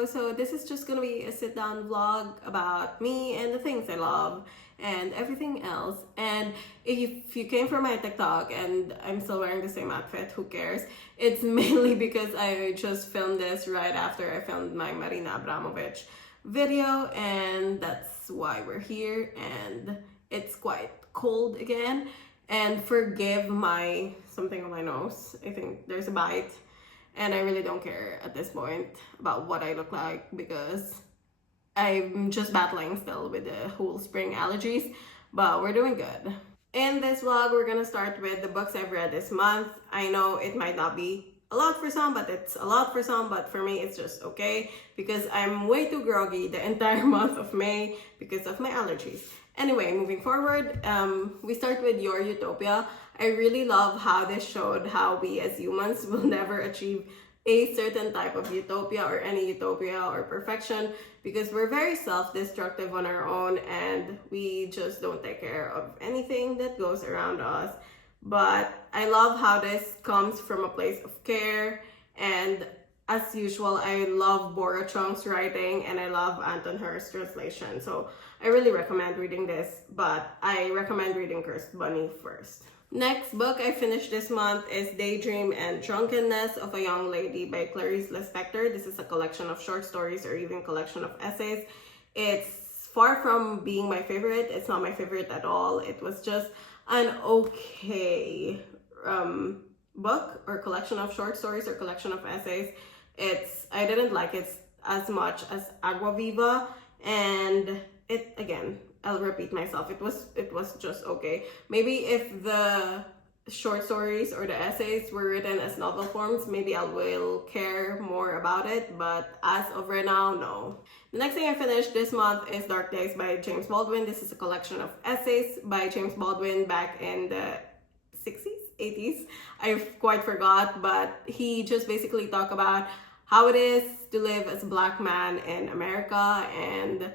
video. So this is just gonna be a sit down vlog about me and the things I love and everything else. And if you came from my TikTok and I'm still wearing the same outfit, who cares? It's mainly because I just filmed this right after I filmed my Marina Abramovic video, and that's why we're here. And it's quite cold again, and forgive my something on my nose. I think there's a bite, and I really don't care at this point about what I look like because I'm just battling still with the whole spring allergies, but we're doing good. In this vlog, we're gonna start with the books I've read this month. I know it might not be a lot for some, but it's a lot for some, but for me, it's just okay because I'm way too groggy the entire month of May because of my allergies. Anyway, moving forward, we start with Your Utopia. I really love how this showed how we as humans will never achieve a certain type of utopia or any utopia or perfection because we're very self-destructive on our own and we just don't take care of anything that goes around us. But I love how this comes from a place of care, and as usual, I love Bora Chung's writing and I love Anton Hurst's translation. So I really recommend reading this, but I recommend reading Cursed Bunny first. Next book I finished this month is Daydream and Drunkenness of a Young Lady by Clarice Lispector. This is a collection of short stories or even collection of essays. It's far from being my favorite. It's not my favorite at all. It was just an okay book or collection of short stories or collection of essays. I didn't like it as much as Agua Viva, and it, again, I'll repeat myself, it was just okay. Maybe if the short stories or the essays were written as novel forms, maybe I will care more about it, but as of right now, no. The next thing I finished this month is Dark Days by James Baldwin. This is a collection of essays by James Baldwin back in the 60s, 80s. I quite forgot, but he just basically talked about how it is to live as a Black man in America, and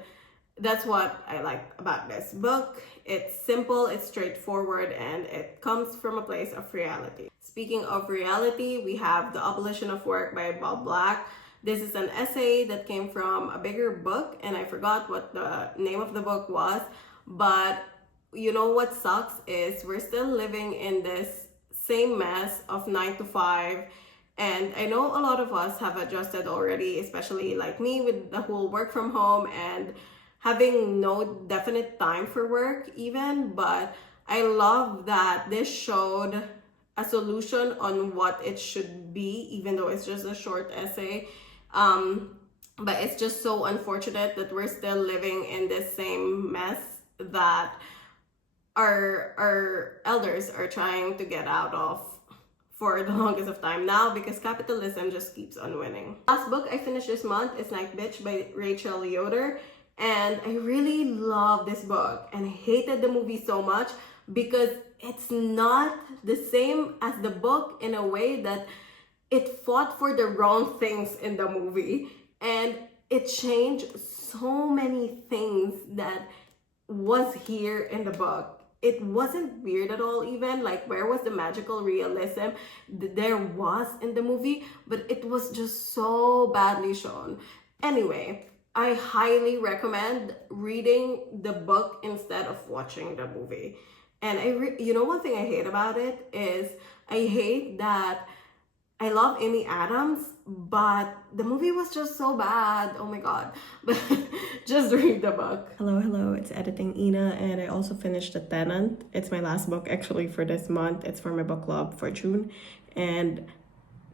that's what I like about this book. It's simple, it's straightforward, and it comes from a place of reality. Speaking of reality, we have The Abolition of Work by Bob Black. This is an essay that came from a bigger book, and I forgot what the name of the book was, but you know what sucks is we're still living in this same mess of 9 to 5. And I know a lot of us have adjusted already, especially like me with the whole work from home and having no definite time for work even. But I love that this showed a solution on what it should be, even though it's just a short essay. But it's just so unfortunate that we're still living in this same mess that our elders are trying to get out of for the longest of time now because capitalism just keeps on winning. Last book I finished this month is Night Bitch by Rachel Yoder, and I really love this book and I hated the movie so much because it's not the same as the book in a way that it fought for the wrong things in the movie and it changed so many things that was here in the book. It wasn't weird at all even, like where was the magical realism there was in the movie, but it was just so badly shown. Anyway, I highly recommend reading the book instead of watching the movie. And you know, one thing I hate about it is I hate that I love Amy Adams, but the movie was just so bad. Oh my god. But just read the book. Hello, it's Editing Ina, and I also finished The Tenant. It's my last book actually for this month. It's for my book club for June. And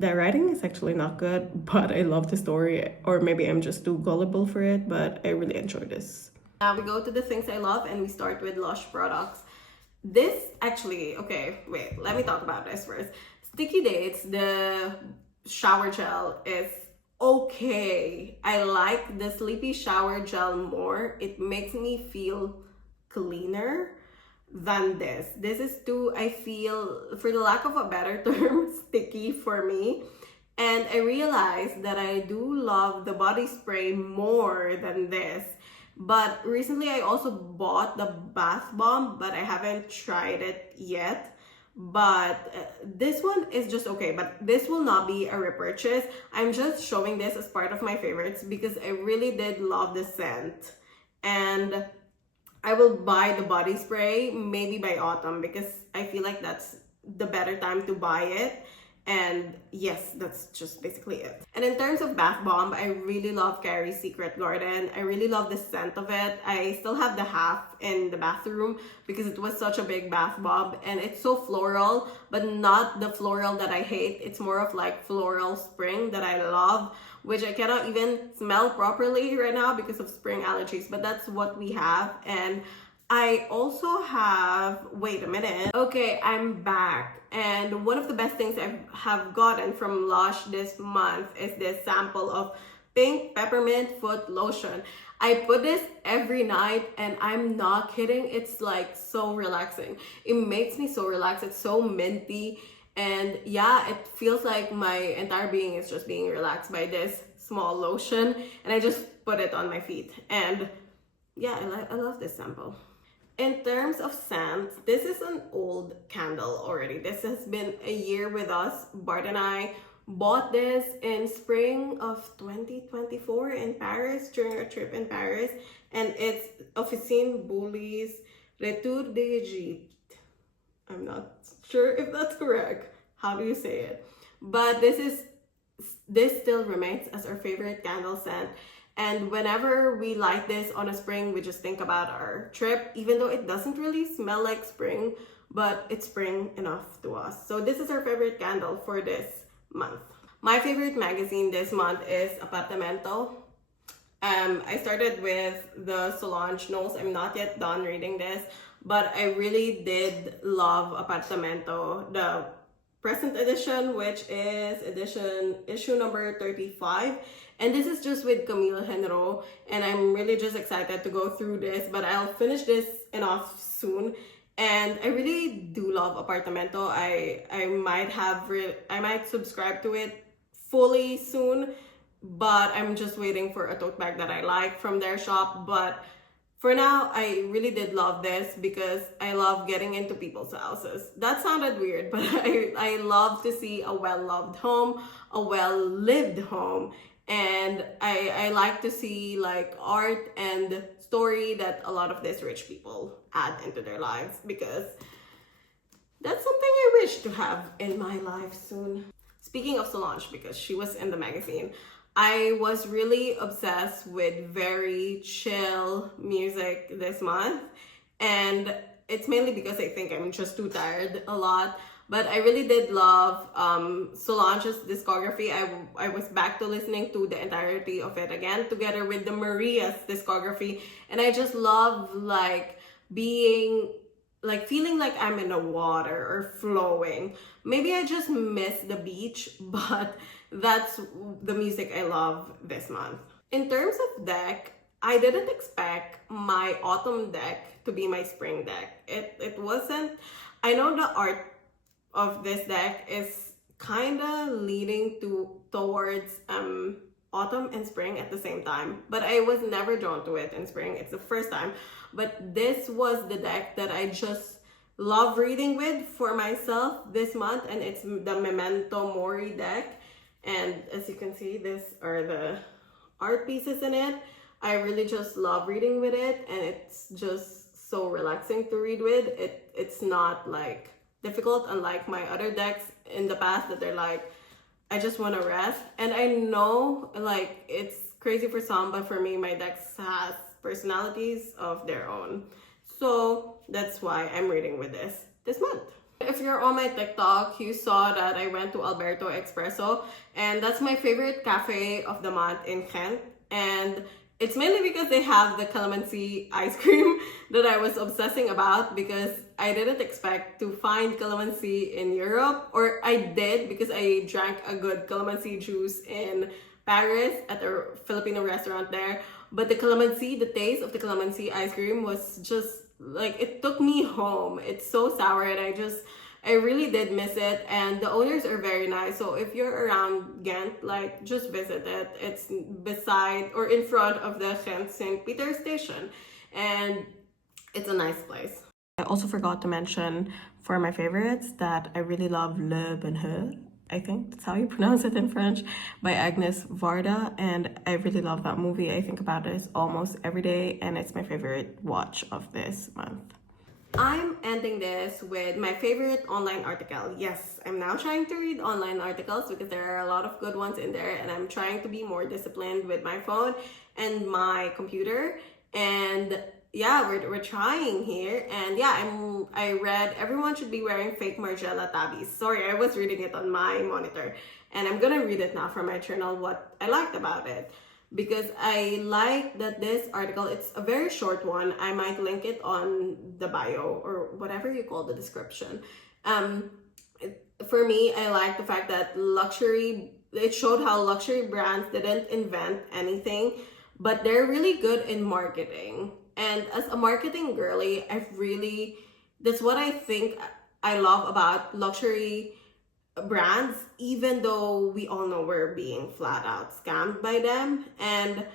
the writing is actually not good, but I love the story, or maybe I'm just too gullible for it, but I really enjoyed this. Now we go to the things I love, and we start with Lush products. This actually, okay, wait, let me talk about this first. Sticky Dates, the shower gel is okay. I like the Sleepy Shower Gel more. It makes me feel cleaner than this. This is too, I feel, for the lack of a better term, sticky for me. And I realized that I do love the body spray more than this. But recently I also bought the bath bomb, but I haven't tried it yet. but this one is just okay. But this will not be a repurchase. I'm just showing this as part of my favorites because I really did love the scent, and I will buy the body spray maybe by autumn because I feel like that's the better time to buy it. And yes, that's just basically it. And in terms of bath bomb, I really love Carrie's Secret Garden. I really love the scent of it. I still have the half in the bathroom because it was such a big bath bomb, and it's so floral, but not the floral that I hate. It's more of like floral spring that I love, which I cannot even smell properly right now because of spring allergies, but that's what we have. And I also have, wait a minute. Okay, I'm back. And one of the best things I have gotten from Lush this month is this sample of pink peppermint foot lotion. I put this every night and I'm not kidding. It's like so relaxing. It makes me so relaxed. It's so minty. And yeah, it feels like my entire being is just being relaxed by this small lotion. And I just put it on my feet. And yeah, I love this sample. In terms of scents, this is an old candle already. This has been a year with us. Bart and I bought this in spring of 2024 in Paris during a trip in Paris. And it's Officine Boulie's Retour d'Egypte. I'm not sure if that's correct. How do you say it? But this still remains as our favorite candle scent. And whenever we light this on a spring, we just think about our trip, even though it doesn't really smell like spring, but it's spring enough to us. So this is our favorite candle for this month. My favorite magazine this month is Apartamento. I started with the Solange Knowles. I'm not yet done reading this, but I really did love Apartamento, the present edition, which is issue number 35. And this is just with Camille Henro, and I'm really just excited to go through this, but I'll finish this enough soon. And I really do love Apartamento. I might subscribe to it fully soon, but I'm just waiting for a tote bag that I like from their shop. But for now, I really did love this because I love getting into people's houses. That sounded weird, but I love to see a well-loved home, a well-lived home. And I like to see like art and story that a lot of these rich people add into their lives, because that's something I wish to have in my life soon. Speaking of Solange, because she was in the magazine, I was really obsessed with very chill music this month. And it's mainly because I think I'm just too tired a lot. But I really did love Solange's discography. I was back to listening to the entirety of it again, together with the Maria's discography. And I just love like being, like feeling like I'm in the water or flowing. Maybe I just miss the beach, but that's the music I love this month. In terms of deck, I didn't expect my autumn deck to be my spring deck. It wasn't. I know the art of this deck is kind of leading towards autumn and spring at the same time, but I was never drawn to it in spring. It's the first time, but this was the deck that I just love reading with for myself this month, and it's the Memento Mori deck. And as you can see, these are the art pieces in it. I really just love reading with it, and it's just so relaxing to read with. It's not like difficult, unlike my other decks in the past that they're like, I just want to rest. And I know like it's crazy for some, but for me, my decks has personalities of their own. So that's why I'm reading with this month. If you're on my TikTok, you saw that I went to Alberto Espresso, and that's my favorite cafe of the month in Kent. And it's mainly because they have the calamansi ice cream that I was obsessing about, because I didn't expect to find calamansi in Europe, or I did because I drank a good calamansi juice in Paris at a Filipino restaurant there. But the calamansi, the taste of the calamansi ice cream was just like, it took me home. It's so sour, and I really did miss it. And the owners are very nice. So if you're around Ghent, like, just visit it. It's beside or in front of the Ghent St. Peter station. And it's a nice place. I also forgot to mention for my favorites that I really love Le Bonheur. I think that's how you pronounce it in French, by Agnes Varda, and I really love that movie. I think about it almost every day, and it's my favorite watch of this month. I'm ending this with my favorite online article. Yes, I'm now trying to read online articles because there are a lot of good ones in there, and I'm trying to be more disciplined with my phone and my computer. And yeah, we're trying here. And yeah, I read everyone should be wearing fake Margiela tabbies. Sorry, I was reading it on my monitor, and I'm gonna read it now from my journal what I liked about it, because I like that this article, it's a very short one. I might link it on the bio or whatever you call the description. For me, I like the fact that it showed how luxury brands didn't invent anything, but they're really good in marketing. And as a marketing girly, that's what I think I love about luxury brands, even though we all know we're being flat out scammed by them. And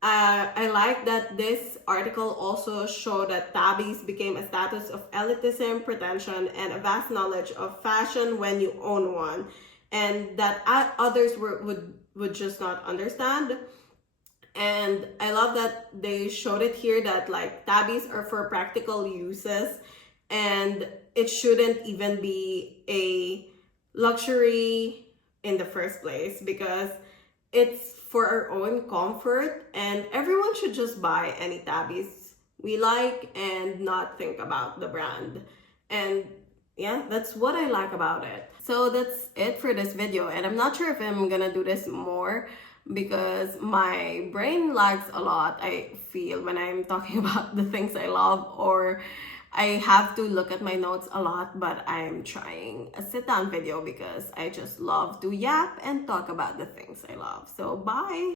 I like that this article also showed that tabbies became a status of elitism, pretension, and a vast knowledge of fashion when you own one, and that others would just not understand. And I love that they showed it here that like tabbies are for practical uses, and it shouldn't even be a luxury in the first place, because it's for our own comfort, and everyone should just buy any tabbies we like and not think about the brand. And yeah, that's what I like about it. So that's it for this video, and I'm not sure if I'm gonna do this more because my brain lags a lot, I feel, when I'm talking about the things I love, or I have to look at my notes a lot. But I'm trying a sit-down video because I just love to yap and talk about the things I love. So bye!